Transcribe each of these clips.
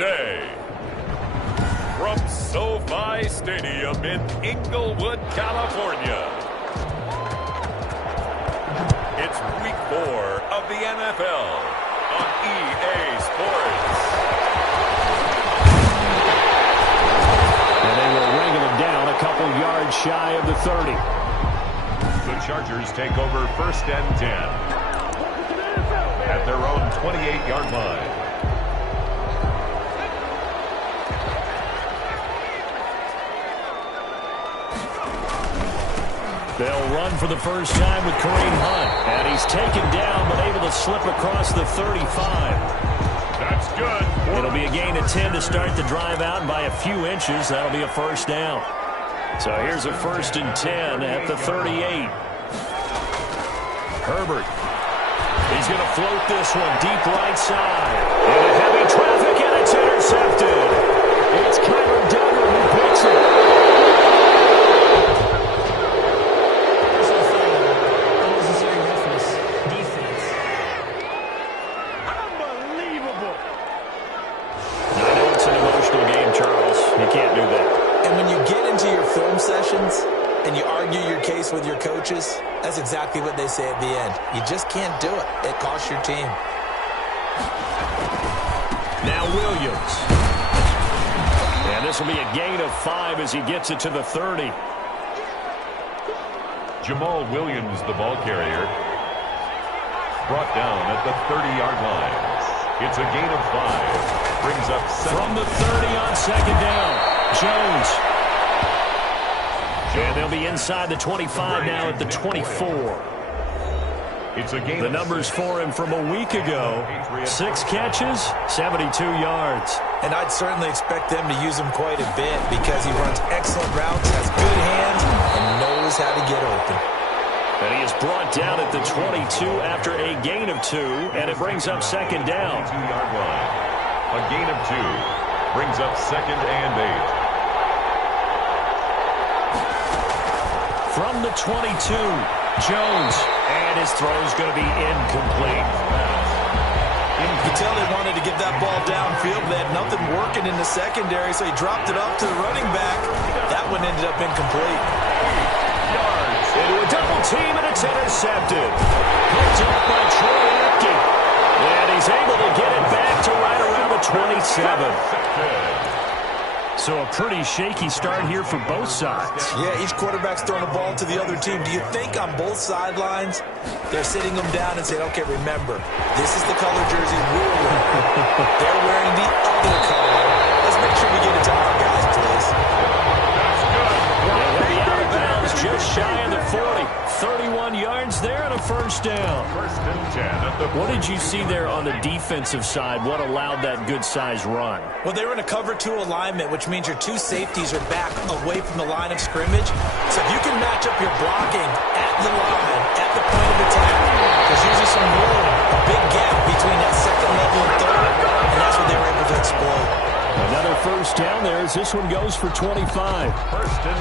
day. From SoFi Stadium in Inglewood, California, it's Week 4 of the NFL on EA Sports. And they will wrangle him down a couple yards shy of the 30. The Chargers take over 1st and 10 at their own 28-yard line. They'll run for the first time with Kareem Hunt. And he's taken down, but able to slip across the 35. That's good. It'll be a gain of 10 to start the drive out, and by a few inches, that'll be a first down. So here's a 1st and 10 at the 38. Herbert. He's going to float this one deep right side. Into heavy traffic, and it's intercepted. It's Kyler Duggar who picks it. Unnecessary roughness. Defense. Unbelievable. I know it's an emotional game, Charles. You can't do that. And when you get into your film sessions and you argue your case with your coaches, that's exactly what they say at the end. You just can't do it. It costs your team. Now Williams. And this will be a gain of 5 as he gets it to the 30. Jamal Williams, the ball carrier, brought down at the 30-yard line. It's a gain of 5. Brings up 7. From the 30 on 2nd down. Jones. And they'll be inside the 25 now at the 24. It's a gain. The numbers for him from a week ago. 6 catches, 72 yards. And I'd certainly expect them to use him quite a bit because he runs excellent routes, has good hands, and knows how to get open. And he is brought down at the 22 after a gain of 2, and it brings up 2nd down. 22-yard line. A gain of 2 brings up 2nd and 8. From the 22, Jones. And his throw is going to be incomplete. You could tell they wanted to get that ball downfield, but they had nothing working in the secondary, so he dropped it off to the running back. That one ended up incomplete. Yards into a double team, and it's intercepted. Picked up by Troy Apke. And he's able to get it back to right around the 27. So a pretty shaky start here for both sides. Yeah, each quarterback's throwing the ball to the other team. Do you think on both sidelines they're sitting them down and saying, okay, remember, this is the color jersey we're wearing. They're wearing the other color. Let's make sure we get it to our guys, please. That's good. And he'll be out of bounds just shy of the 40. 31 yards there and a first down. 1st and 10 at the 40. What did you see there on the defensive side? What allowed that good-sized run? Well, they were in a cover 2 alignment, which means your 2 safeties are back away from the line of scrimmage. So if you can match up your blocking at the line, at the point of attack, there's usually some room, a big gap between that 2nd level and 3rd, and that's what they were able to exploit. Another first down there as this one goes for 25.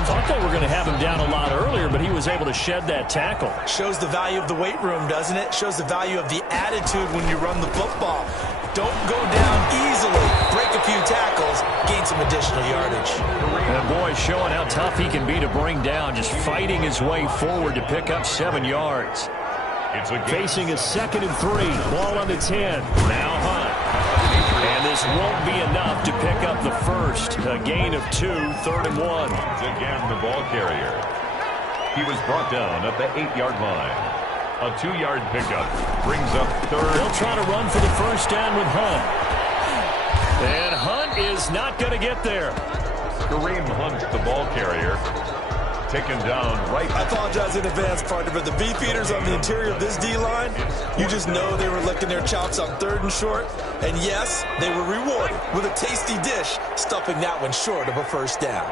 Thought they were going to have him down a lot earlier, but he was able to shed that tackle. Shows the value of the weight room, doesn't it? Shows the value of the attitude when you run the football. Don't go down easily. Break a few tackles. Gain some additional yardage. And boy, showing how tough he can be to bring down, just fighting his way forward to pick up 7 yards. It's a Facing a 2nd and 3. Ball on the 10. Now Hunt. And this won't be enough to pick up the first. A gain of 2, 3rd and 1. Again, the ball carrier. He was brought down at the 8-yard line. A 2-yard pickup brings up 3rd. They'll try to run for the first down with Hunt. And Hunt is not going to get there. Kareem Hunt, the ball carrier, taken down right. I apologize in advance, partner, but the beefeaters on the interior of this D-line, you just know they were licking their chops on 3rd and short. And yes, they were rewarded with a tasty dish, stuffing that one short of a first down.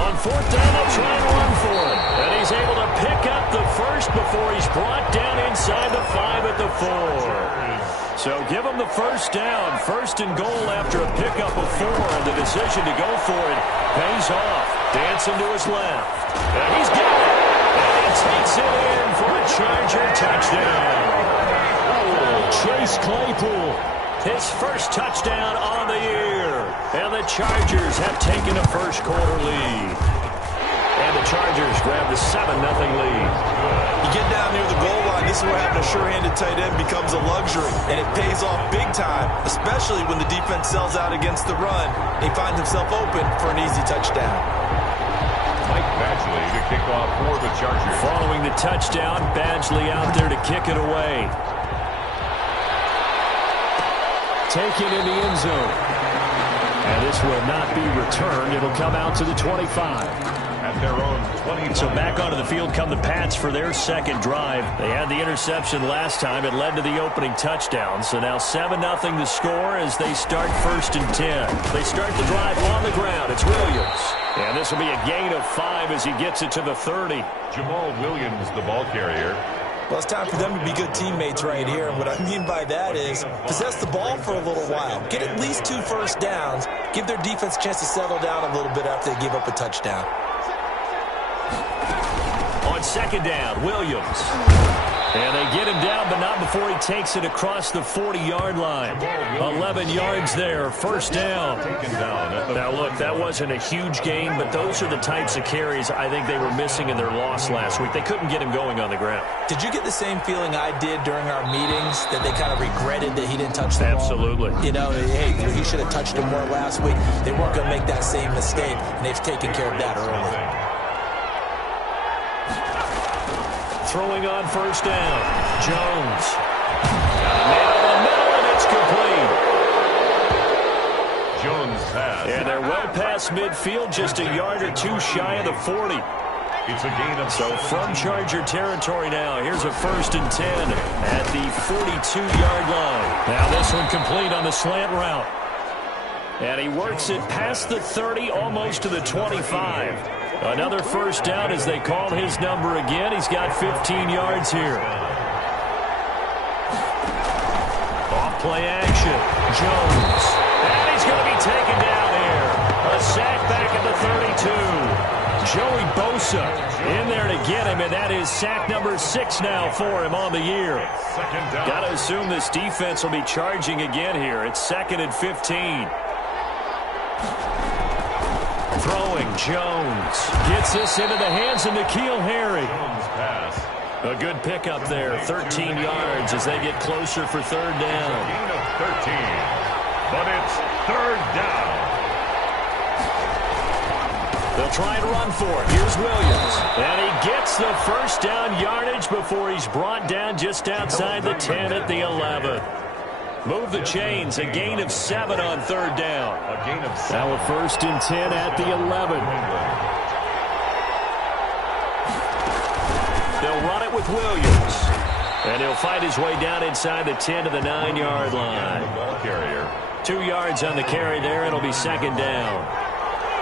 On 4th down, they'll try and run for it. And he's able to pick up the first before he's brought down inside the 5 at the 4. So give him the first down. 1st and goal after a pickup of 4. And the decision to go for it pays off. Dancing to his left. And he's got it. And he takes it in for a Charger touchdown. Chase Claypool his first touchdown on the year. And the Chargers have taken a first quarter lead. And the Chargers grab the 7-0 lead. You get down near the goal line, this is where having a sure-handed tight end becomes a luxury. And it pays off big time, especially when the defense sells out against the run. He finds himself open for an easy touchdown. Mike Badgley to kick off for the Chargers. Following the touchdown, Badgley out there to kick it away. Taken in the end zone. And this will not be returned. It'll come out to the 25. At their own 25. So back onto the field come the Pats for their second drive. They had the interception last time. It led to the opening touchdown. So now 7-0 the score as they start 1st and 10. They start the drive on the ground. It's Williams. And this will be a gain of 5 as he gets it to the 30. Jamal Williams, the ball carrier. Well, it's time for them to be good teammates right here. And what I mean by that is possess the ball for a little while. Get at least 2 first downs. Give their defense a chance to settle down a little bit after they give up a touchdown. On 2nd down, Williams. And they get him down, but not before he takes it across the 40-yard line. 11 yards there, 1st down. Now, look, that wasn't a huge game, but those are the types of carries I think they were missing in their loss last week. They couldn't get him going on the ground. Did you get the same feeling I did during our meetings, that they kind of regretted that he didn't touch the ball? Absolutely. You know, hey, he should have touched him more last week. They weren't going to make that same mistake, and they've taken care of that early. Throwing on 1st down, Jones. Nailed in the middle, and it's complete. Jones pass. And they're well past midfield, just a yard or 2 shy of the 40. It's a gain of So from Charger territory now, here's a 1st and 10 at the 42-yard line. Now this one complete on the slant route. And he works it past the 30, almost to the 25. Another 1st down as they call his number again. He's got 15 yards here. Off play action. Jones. And he's going to be taken down here. A sack back at the 32. Joey Bosa in there to get him, and that is sack number 6 now for him on the year. Got to assume this defense will be charging again here. It's 2nd and 15. Throwing, Jones. Gets this into the hands of N'Keal Harry. A good pickup there, 13 yards as they get closer for 3rd down. Gain of 13, but it's 3rd down. They'll try and run for it. Here's Williams. And he gets the 1st down yardage before he's brought down just outside the 10 at the 11. Move the chains, a gain of 7 on 3rd down. A gain of 7. Now a 1st and 10 at the 11. They'll run it with Williams. And he'll fight his way down inside the 10 to the 9-yard line. Ball carrier. 2 yards on the carry there. It'll be 2nd down.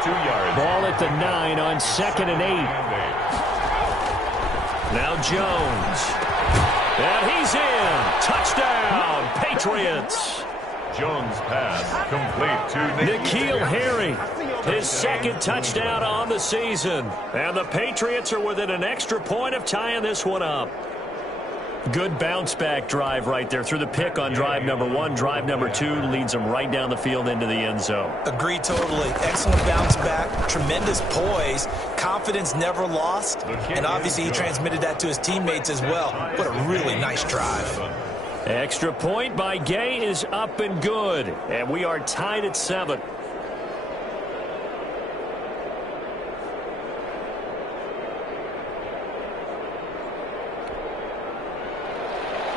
2 yards. Ball at the 9 on 2nd and 8. Now Jones. And he's in. Touchdown, Patriots. Jones pass complete to N'Keal Harry. His 2nd touchdown on the season. And the Patriots are within an extra point of tying this one up. Good bounce-back drive right there through the pick on drive number 1. Drive number 2 leads them right down the field into the end zone. Agree totally. Excellent bounce back, tremendous poise, confidence never lost, and obviously he transmitted that to his teammates as well. What a really nice drive. Extra point by Gay is up and good, and we are tied at 7.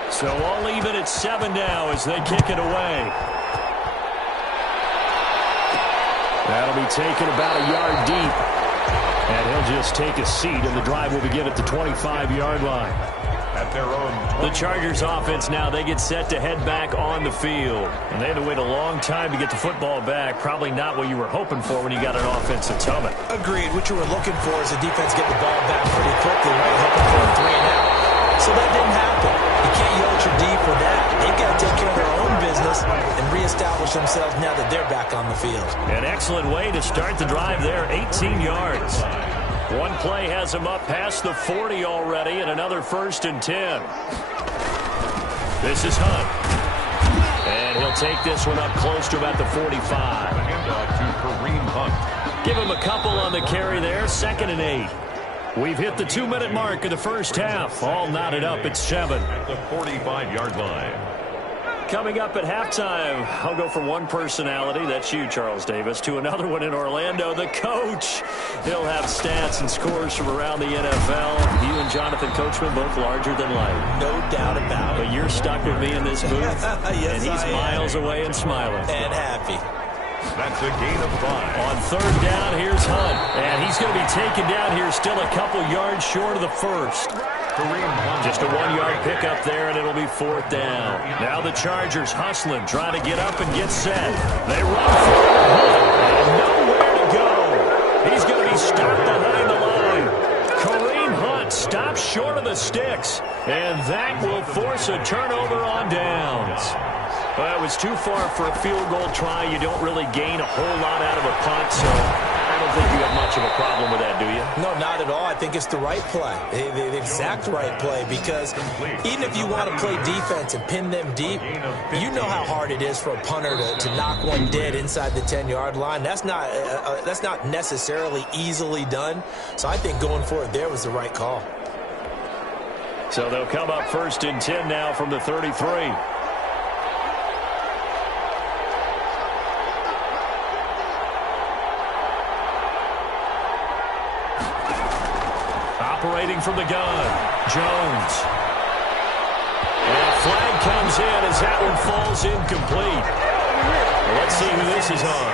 So all even at 7 now as they kick it away. That'll be taken about a yard deep. And he'll just take a seat, and the drive will begin at the 25-yard line. At their own 20. The Chargers offense now, they get set to head back on the field. And they had to wait a long time to get the football back. Probably not what you were hoping for when you got an offensive tunnel. Agreed. What you were looking for is the defense get the ball back pretty quickly, right? Hoping for a 3-and-out. So that didn't happen. You can't yell at your D for that. They've got to take care of their own business and reestablish themselves now that they're back on the field. An excellent way to start the drive there, 18 yards. One play has him up past the 40 already, and another 1st and 10. This is Hunt. And he'll They'll take this one up close to about the 45. The handoff to Kareem Hunt. Give him a couple on the carry there, 2nd and 8. We've hit the 2-minute mark of the first half. All knotted up at 7. At the 45-yard line. Coming up at halftime, I'll go from one personality, that's you, Charles Davis, to another one in Orlando, the coach. He'll have stats and scores from around the NFL. You and Jonathan Coachman both larger than life. No doubt about it. But you're stuck with me in this booth, Yes, and he's miles away and smiling. And happy. That's a gain of 5. On 3rd down, here's Hunt. And he's going to be taken down here still a couple yards short of the first. Kareem Hunt. Just a 1-yard pickup there, and it'll be 4th down. Now the Chargers hustling, trying to get up and get set. They run forward. Hunt, and nowhere to go. He's going to be stopped behind the line. Kareem Hunt stops short of the sticks, and that will force a turnover on downs. Well, it was too far for a field goal try. You don't really gain a whole lot out of a punt, so I don't think you have much of a problem with that, do you? No, not at all. I think it's the right play, the exact right play, because even if you want to play defense and pin them deep, you know how hard it is for a punter to knock one dead inside the 10-yard line. That's not necessarily easily done, so I think going for it there was the right call. So they'll come up 1st and 10 now from the 33. Operating from the gun, Jones. And a flag comes in as that one falls incomplete. Well, let's see who this is on.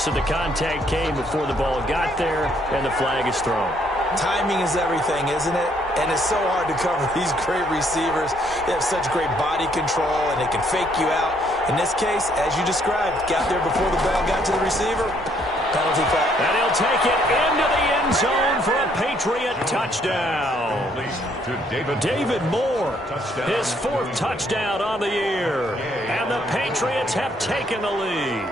So the contact came before the ball got there, and the flag is thrown. Timing is everything, isn't it? And it's so hard to cover these great receivers. They have such great body control, and they can fake you out. In this case, as you described, got there before the ball got to the receiver. Penalty flag. And he'll take it into the end zone for a Patriot touchdown. To David Moore, his 4th touchdown on the year. And the Patriots have taken the lead.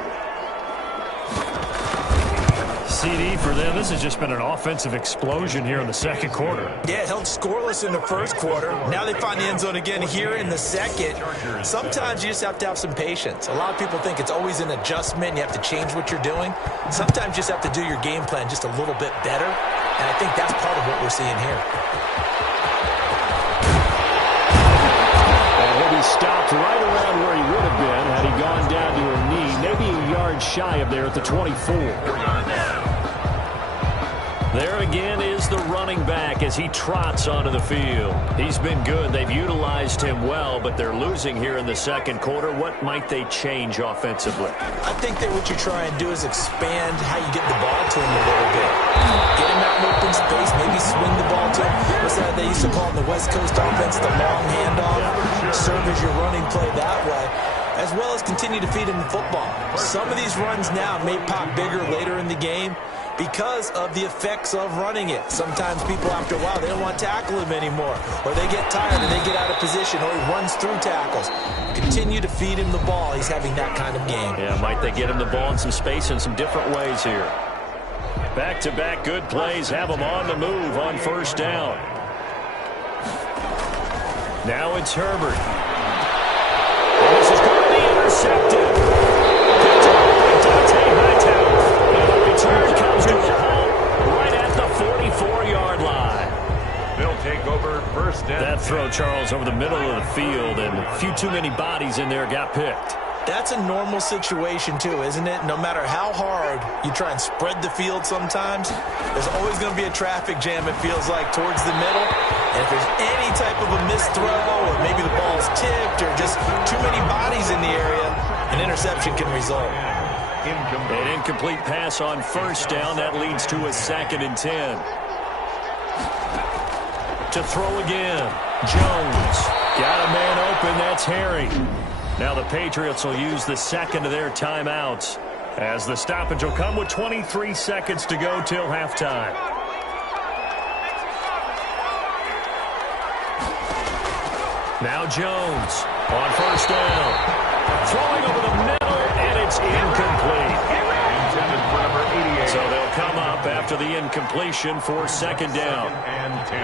CD for them. This has just been an offensive explosion here in the 2nd quarter. Yeah, held scoreless in the 1st quarter. Now they find the end zone again here in the 2nd. Sometimes you just have to have some patience. A lot of people think it's always an adjustment. You have to change what you're doing. Sometimes you just have to do your game plan just a little bit better. And I think that's part of what we're seeing here. And he'll be stopped right around where he would have been had he gone down to a knee, maybe a yard shy of there at the 24. There again is the running back as he trots onto the field. He's been good. They've utilized him well, but they're losing here in the 2nd quarter. What might they change offensively? I think that what you try and do is expand how you get the ball to him a little bit. Get him out in open space, maybe swing the ball to him. What's that they used to call in the West Coast offense, the long handoff? Serve as your running play that way, as well as continue to feed him the football. Some of these runs now may pop bigger later in the game because of the effects of running it. Sometimes people, after a while, they don't want to tackle him anymore, or they get tired and they get out of position, or he runs through tackles. Continue to feed him the ball. He's having that kind of game. Yeah, might they get him the ball in some space in some different ways here. Back-to-back good plays have him on the move on 1st down. Now it's Herbert. And this is going to be intercepted. Picked up by Dante Hightower. And the return comes to a halt right at the 44-yard line. They'll take over 1st down. That throw, Charles, over the middle of the field, and a few too many bodies in there got picked. That's a normal situation, too, isn't it? No matter how hard you try and spread the field sometimes, there's always going to be a traffic jam, it feels like, towards the middle. And if there's any type of a missed throw, or maybe the ball's tipped, or just too many bodies in the area, an interception can result. An incomplete pass on 1st down. That leads to a 2nd and 10. To throw again. Jones. Got a man open. That's Harry. Now the Patriots will use the 2nd of their timeouts, as the stoppage will come with 23 seconds to go till halftime. Now Jones on 1st down. Throwing over the middle, and it's incomplete. Intended for number 88. So they'll come up after the incompletion for 2nd down. And 10.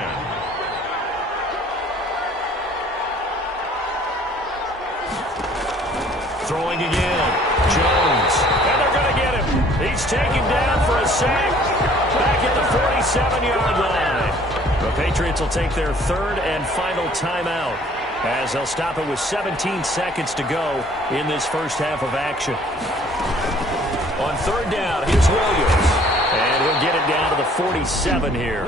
throwing again. Jones. And they're going to get him. He's taken down for a sack back at the 47-yard line. The Patriots will take their third and final timeout as they'll stop it with 17 seconds to go in this first half of action. On third down, here's Williams. And he'll get it down to the 47 here.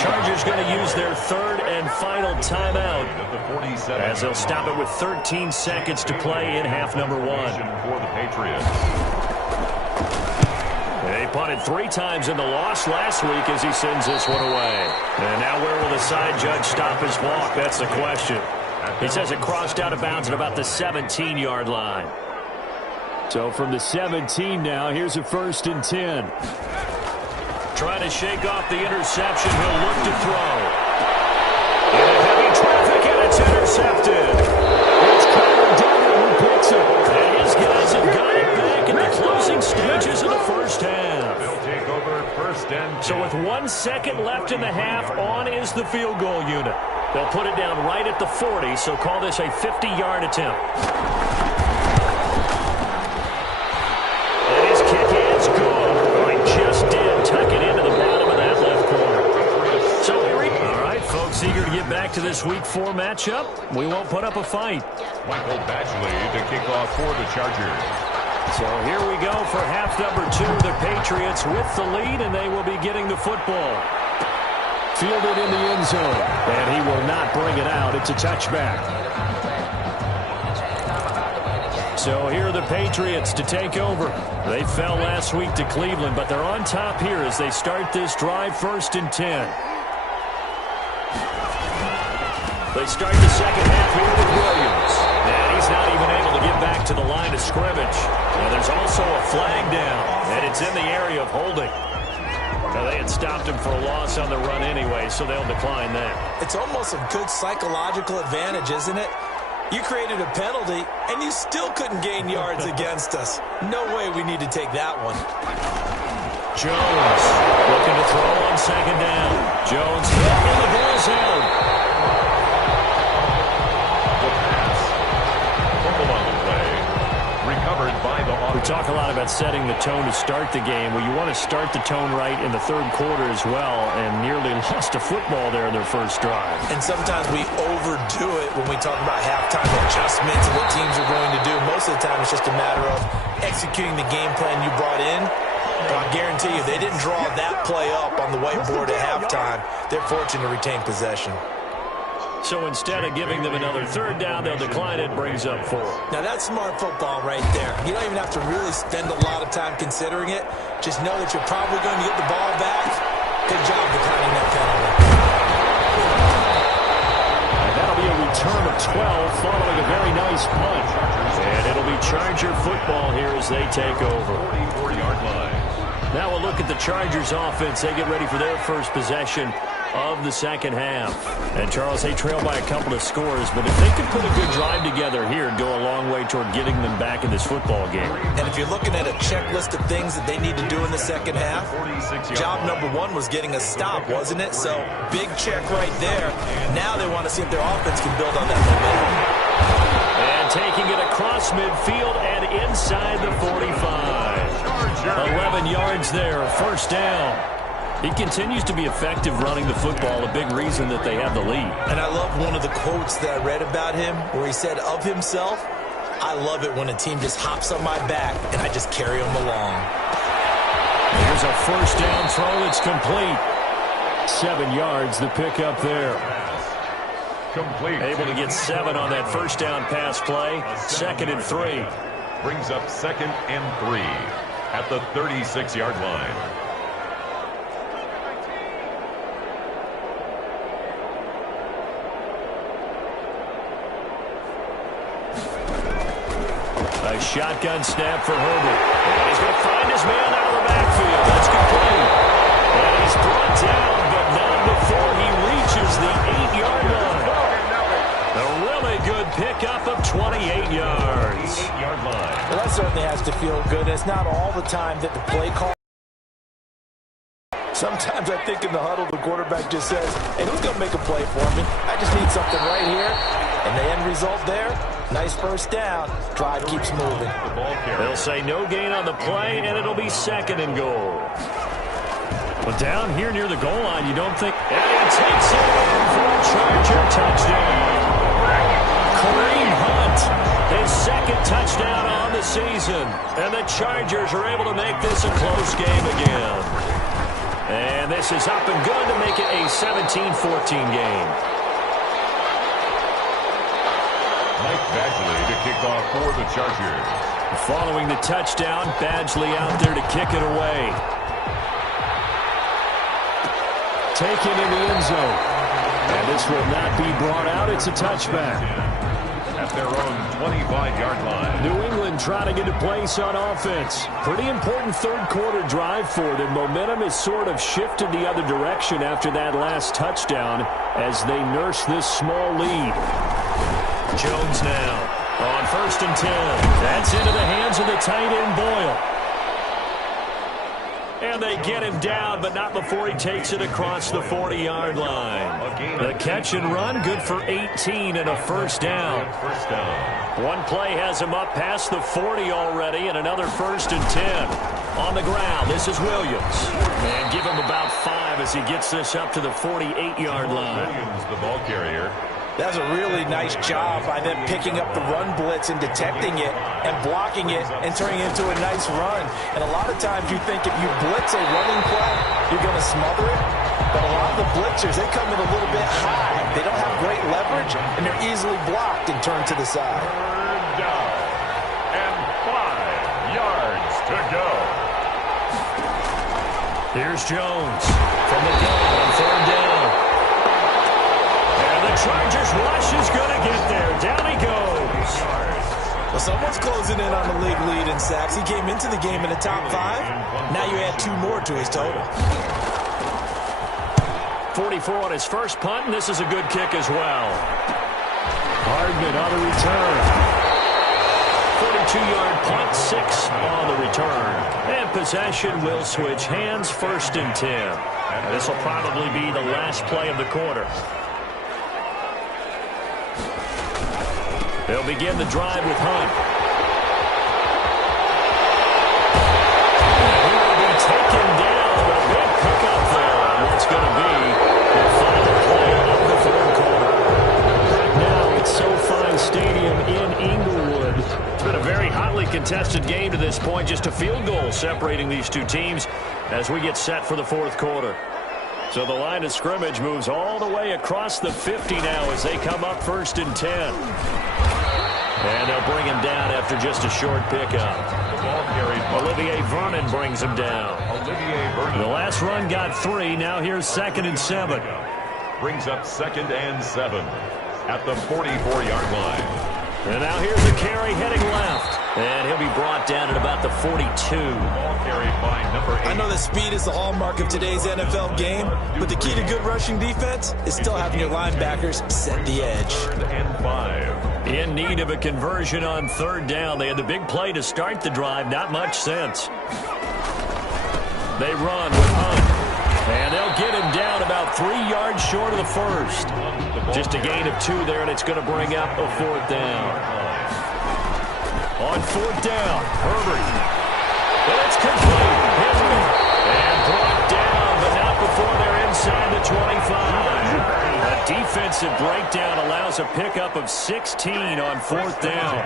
Chargers going to use their third and final timeout as they'll stop it with 13 seconds to play in half number one. For the Patriots. They punted 3 times in the loss last week as he sends this one away. And now where will the side judge stop his walk? That's the question. He says it crossed out of bounds at about the 17-yard line. So from the 17 now, here's a 1st and 10. Trying to shake off the interception. He'll look to throw. Into heavy traffic, and it's intercepted. It's Connor Duggan who picks it. And his guys have got it back in the closing stages of the first half. They'll take over 1st and 10. So with 1 second left in the half, on is the field goal unit. They'll put it down right at the 40, so call this a 50-yard attempt. And his kick is good. Oh, he just did tuck it into the bottom of that left corner. So all right, folks, eager to get back to this Week 4 matchup. We won't put up a fight. Michael Badgley to kick off for the Chargers. So here we go for half number 2. The Patriots with the lead, and they will be getting the football. Fielded in the end zone, and he will not bring it out. It's a touchback. So here are the Patriots to take over. They fell last week to Cleveland, but they're on top here as they start this drive 1st and 10. They start the second half here with Williams. And he's not even able to get back to the line of scrimmage. And there's also a flag down, and it's in the area of holding. Now, they had stopped him for a loss on the run anyway, so they'll decline that. It's almost a good psychological advantage, isn't it? You created a penalty, and you still couldn't gain yards against us. No way we need to take that one. Jones looking to throw on second down. Jones hit, and the ball's out. We talk a lot about setting the tone to start the game. Well, you want to start the tone right in the third quarter as well, and nearly lost a football there in their first drive. And sometimes we overdo it when we talk about halftime adjustments and what teams are going to do. Most of the time it's just a matter of executing the game plan you brought in. But I guarantee you, they didn't draw that play up on the whiteboard at halftime. They're fortunate to retain possession. So instead of giving them another third down, they'll decline it, brings up 4. Now that's smart football right there. You don't even have to really spend a lot of time considering it. Just know that you're probably going to get the ball back. Good job declining that penalty. And that'll be a return of 12 following a very nice punt. And it'll be Charger football here as they take over. 40-yard line. Now we'll look at the Chargers offense. They get ready for their first possession of the second half. And Charles, they trail by a couple of scores, but if they could put a good drive together here, it'd go a long way toward getting them back in this football game. And if you're looking at a checklist of things that they need to do in the second half, job number 1 was getting a stop, wasn't it? So big check right there. Now they want to see if their offense can build on that momentum. And taking it across midfield and inside the 45. 11 yards there, 1st down. He continues to be effective running the football, a big reason that they have the lead. And I love one of the quotes that I read about him where he said of himself, I love it when a team just hops on my back and I just carry them along. Here's a 1st down throw that's complete. 7 yards, the pickup there. Complete. Able to get 7 on that 1st down pass play. 2nd and 3. Brings up 2nd and 3 at the 36-yard line. A shotgun snap for Herbert. And he's going to find his man out of the backfield. That's complete. And he's brought down, but not before he reaches the 8-yard line. A really good pickup of 28 yards. 8-yard line. Well, that certainly has to feel good. It's not all the time that the play call. Sometimes I think in the huddle, the quarterback just says, hey, who's going to make a play for me? I just need something right here. And the end result there, Nice first down. Drive keeps moving. They'll say no gain on the play, and it'll be 2nd and goal. But down here near the goal line, you don't think... And he takes it in for a Charger touchdown. Kareem Hunt, his 2nd touchdown on the season. And the Chargers are able to make this a close game again. And this is up and good to make it a 17-14 game. Mike Badgley to kick off for the Chargers. Following the touchdown, Badgley out there to kick it away. Taken in the end zone. And this will not be brought out. It's a touchback. At their own 25-yard line. New England trying to get a place on offense. Pretty important third-quarter drive for them. Momentum has sort of shifted the other direction after that last touchdown as they nurse this small lead. Jones now on 1st and 10. That's into the hands of the tight end, Boyle. And they get him down, but not before he takes it across the 40-yard line. The catch and run, good for 18 and a first down. One play has him up past the 40 already, and another 1st and 10. On the ground, this is Williams. And give him about 5 as he gets this up to the 48-yard line. Williams, the ball carrier. That was a really nice job by them picking up the run blitz and detecting it and blocking it and turning it into a nice run. And a lot of times you think if you blitz a running play, you're going to smother it. But a lot of the blitzers, they come in a little bit high. They don't have great leverage, and they're easily blocked and turned to the side. 3rd down and 5 yards to go. Here's Jones from the gun on 3rd down. The Chargers rush is going to get there. Down he goes. Well, someone's closing in on the league lead in sacks. He came into the game in the top 5. Now you add 2 more to his total. 44 on his first punt, and this is a good kick as well. Hardman on the return. 42-yard punt, 6 on the return. And possession will switch hands, 1st and 10. And this will probably be the last play of the quarter. They'll begin the drive with Hunt. He will be taken down. A big pickup there on what's going to be the final play of the 3rd quarter. Right now, it's SoFi Stadium in Inglewood. It's been a very hotly contested game to this point. Just a field goal separating these two teams as we get set for the 4th quarter. So the line of scrimmage moves all the way across the 50 now as they come up 1st and 10. And they'll bring him down after just a short pickup. The ball carried. Olivier Vernon brings him down. Olivier Vernon. The last run got 3. Now here's 2nd and 7. Brings up 2nd and 7 at the 44-yard line. And now here's a carry heading left. And he'll be brought down at about the 42. Ball carried by number 8. I know that speed is the hallmark of today's NFL game, but the key to good rushing defense is still having your linebackers set the edge. 3rd and 5. In need of a conversion on 3rd down. They had the big play to start the drive. Not much sense. They run with Hunt. And they'll get him down about 3 yards short of the 1st. Just a gain of 2 there, and it's going to bring up a 4th down. On 4th down, Herbert. And it's complete. Henry. And brought down, but not before they're inside the 25. A defensive breakdown allows a pickup of 16 on 4th down.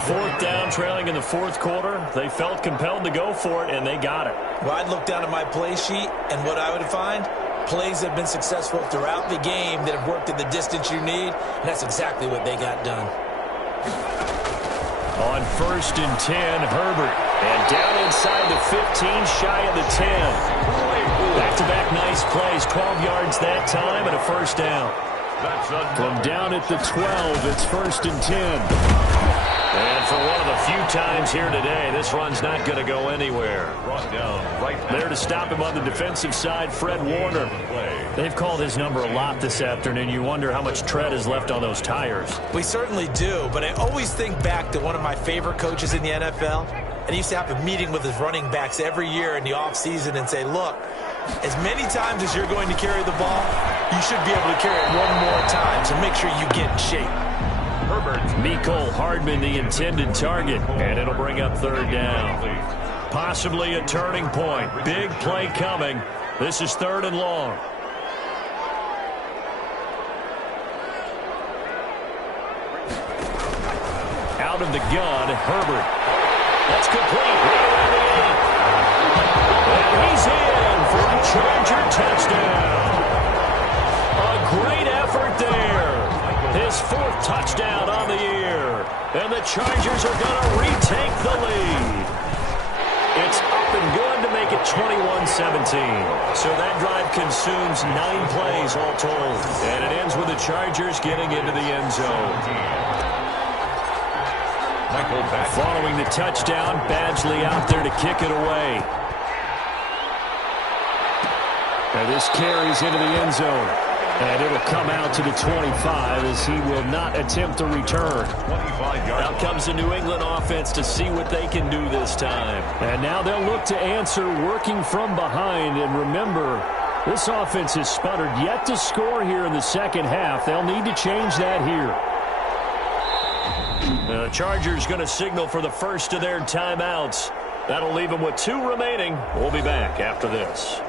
4th down, trailing in the 4th quarter. They felt compelled to go for it, and they got it. Well, I'd look down at my play sheet, and what I would find, plays have been successful throughout the game that have worked at the distance you need, and that's exactly what they got done. On 1st and 10, Herbert. And down inside the 15, shy of the 10. Back-to-back nice plays, 12 yards that time, and a 1st down. From down at the 12, it's 1st and 10. And for one of the few times here today, this run's not going to go anywhere. There to stop him on the defensive side, Fred Warner. They've called his number a lot this afternoon. You wonder how much tread is left on those tires. We certainly do, but I always think back to one of my favorite coaches in the NFL. And he used to have a meeting with his running backs every year in the offseason and say, look, as many times as you're going to carry the ball, you should be able to carry it one more time, so make sure you get in shape. Mecole Hardman, the intended target, and it'll bring up third down. Possibly a turning point. Big play coming. This is 3rd and long. Out of the gun, Herbert. That's complete. Right around the 8. And he's in for a Charger touchdown. A great effort there. His 4th touchdown on the year. And the Chargers are going to retake the lead. It's up and good to make it 21-17. So that drive consumes 9 plays all told. And it ends with the Chargers getting into the end zone. Following the touchdown, Badgley out there to kick it away. And this carries into the end zone. And it'll come out to the 25 as he will not attempt a return. Out comes the New England offense to see what they can do this time. And now they'll look to answer working from behind. And remember, this offense has sputtered yet to score here in the second half. They'll need to change that here. The Chargers going to signal for the first of their timeouts. That'll leave them with 2 remaining. We'll be back after this.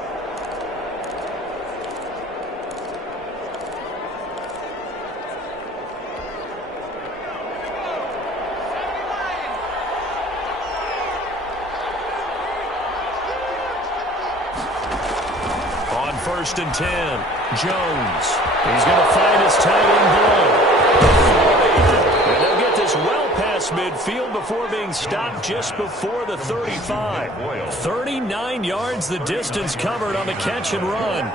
On 1st and 10, Jones. He's going to find his tight end Boyle. And they'll get this well past midfield before being stopped just before the 35. 39 yards the distance covered on the catch and run.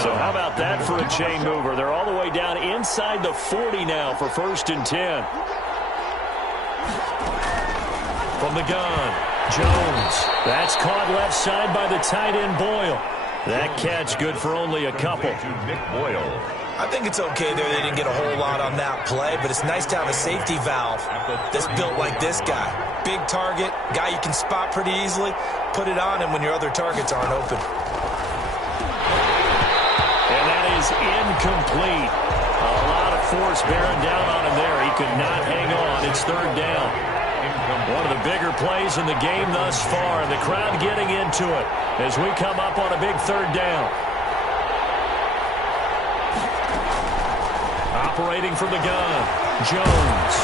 So how about that for a chain mover? They're all the way down inside the 40 now for 1st and 10. From the gun, Jones. That's caught left side by the tight end Boyle. That catch good for only a couple. Nick Boyle. I think it's okay there. They didn't get a whole lot on that play, but it's nice to have a safety valve that's built like this guy. Big target, guy you can spot pretty easily. Put it on him when your other targets aren't open. And that is incomplete. A lot of force bearing down on him there. He could not hang on. It's 3rd down. One of the bigger plays in the game thus far, and the crowd getting into it as we come up on a big 3rd down. Operating from the gun, Jones.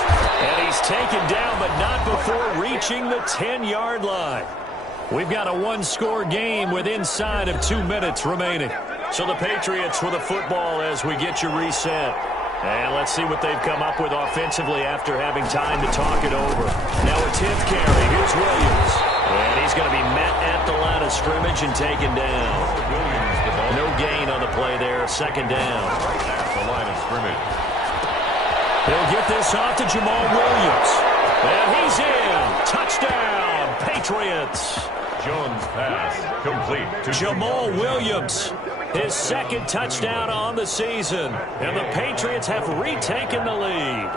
And he's taken down, but not before reaching the 10-yard line. We've got a 1-score game with inside of 2 minutes remaining. So the Patriots with a football as we get you reset. And let's see what they've come up with offensively after having time to talk it over. Now a 10th carry. Here's Williams. And he's going to be met at the line of scrimmage and taken down. No gain on the play there. 2nd down. At the line of scrimmage. They'll get this off to Jamal Williams. And he's in. Touchdown, Patriots. Jones pass complete to Jamal Williams. His 2nd touchdown on the season. And the Patriots have retaken the lead.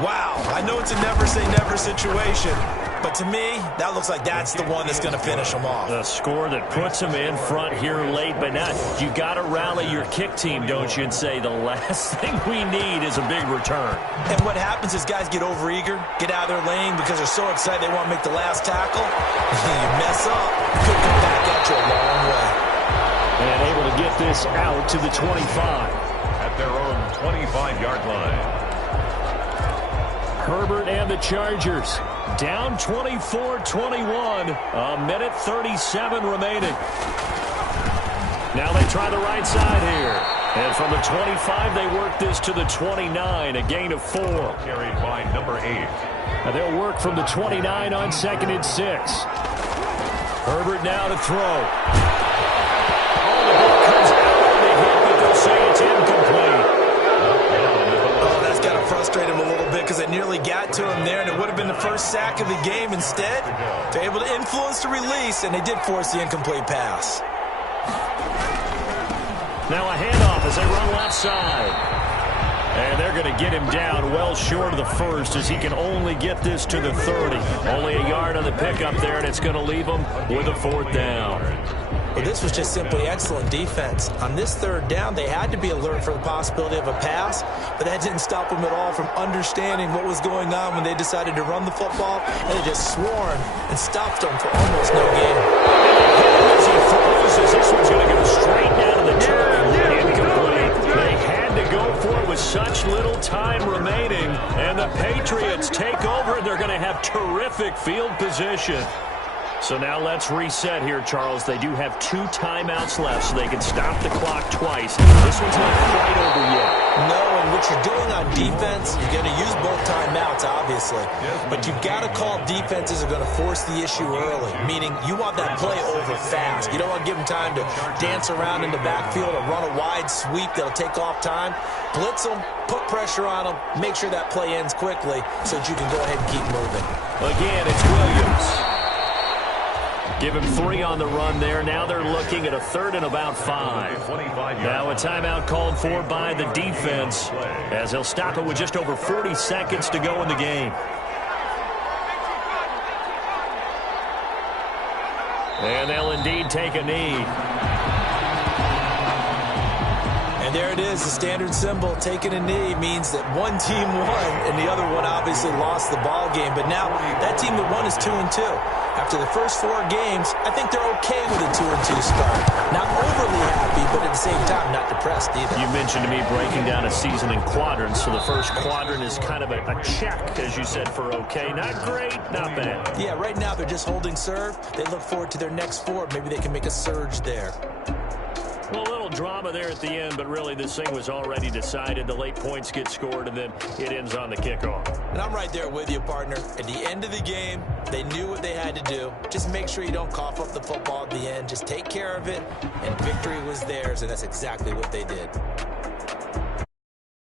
Wow, I know it's a never-say-never situation, but to me, that looks like that's the one that's going to finish them off. The score that puts them in front here late, but not. You got to rally your kick team, don't you, and say the last thing we need is a big return. And what happens is guys get overeager, get out of their lane because they're so excited they want to make the last tackle. You mess up, could come back at you a long way. And able to get this out to the 25. at their own 25-yard line. Herbert and the Chargers down 24-21. A minute 37 remaining. Now they try the right side here. And from the 25, they work this to the 29, a gain of 4. Carried by number 8. And they'll work from the 29 on 2nd and 6. Herbert now to throw. Oh, the ball comes out on the hit, but they'll say it's incomplete. Oh, that's got to frustrate him a little bit because it nearly got to him there, and it would have been the first sack of the game. Instead, they're able to influence the release, and they did force the incomplete pass. Now a handoff as they run left side. And they're going to get him down well short of the first as he can only get this to the 30. Only a yard on the pickup there, and it's going to leave him with a 4th down. Well, this was just simply excellent defense. On this third down, they had to be alert for the possibility of a pass, but that didn't stop them at all from understanding what was going on when they decided to run the football, and they just swarmed and stopped them for almost no gain. As he throws, this one's going to go straight down to the turf. Incomplete. They had to go for it with such little time remaining, and the Patriots take over, and they're going to have terrific field position. So now let's reset here, Charles. They do have 2 timeouts left, so they can stop the clock twice. This one's not quite over yet. No, and what you're doing on defense, you're going to use both timeouts, obviously. But you've got to call defenses that are going to force the issue early, meaning you want that play over fast. You don't want to give them time to dance around in the backfield or run a wide sweep that'll take off time. Blitz them, put pressure on them, make sure that play ends quickly so that you can go ahead and keep moving. Again, it's Williams. Give him 3 on the run there. Now they're looking at a 3rd and about 5. Now a timeout called for by the defense as he'll stop it with just over 40 seconds to go in the game. And they'll indeed take a knee. And there it is, the standard symbol. Taking a knee means that one team won and the other one obviously lost the ball game. But now that team that won is 2-2. After the first 4 games, I think they're okay with a 2-2 start. Not overly happy, but at the same time, not depressed either. You mentioned to me breaking down a season in quadrants, so the first quadrant is kind of a check, as you said, for okay. Not great, not bad. Yeah, right now they're just holding serve. They look forward to their next 4. Maybe they can make a surge there. Well, a little drama there at the end, but really this thing was already decided. The late points get scored, and then it ends on the kickoff. And I'm right there with you, partner. At the end of the game, they knew what they had to do. Just make sure you don't cough up the football at the end. Just take care of it, and victory was theirs, and that's exactly what they did.